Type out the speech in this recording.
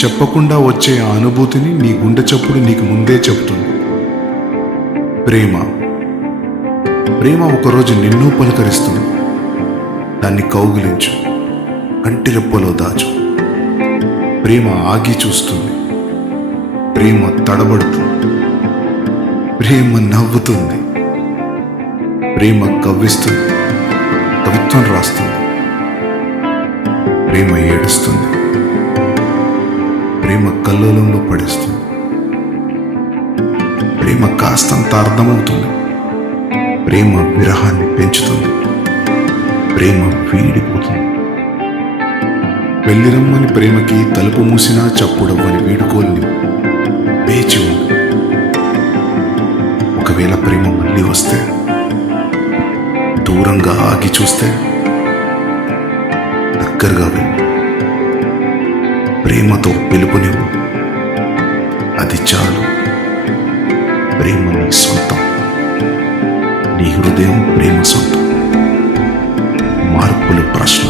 చెప్పకుండా వచ్చే ఆ అనుభూతిని నీ గుండె చప్పుడు నీకు ముందే చెబుతుంది. ప్రేమ ప్రేమ ఒకరోజు నిన్ను పలకరిస్తుంది. దాన్ని కౌగిలించు, కంటి రెప్పలో దాచు. ప్రేమ ఆగి చూస్తుంది, ప్రేమ తడబడుతుంది, ప్రేమ నవ్వుతుంది, ప్రేమ కవ్విస్తుంది, కవిత్వం రాస్తుంది. ప్రేమ ఏడుస్తుంది, ప్రేమ కల్లోలంలో పడేస్తుంది. ప్రేమ కాస్తంత అర్థమవుతుంది, ప్రేమ విరహాన్ని పెంచుతుంది, ప్రేమ వీడిపోతుంది. వెళ్ళిరమ్మని ప్రేమకి తలుపు మూసినా చప్పుడవ్వని వీడుకోల్ని వేచి ఉంది. ఒకవేళ ప్రేమ మళ్ళీ వస్తే, దూరంగా ఆగి చూస్తే, దగ్గరగా వెళ్ళు, ప్రేమతో పిలుపునివ్వు. అది చాలు. ప్రేమ నీ సొంతం, నీ హృదయం ప్రేమ సొంతం. మార్పుల ప్రశ్న.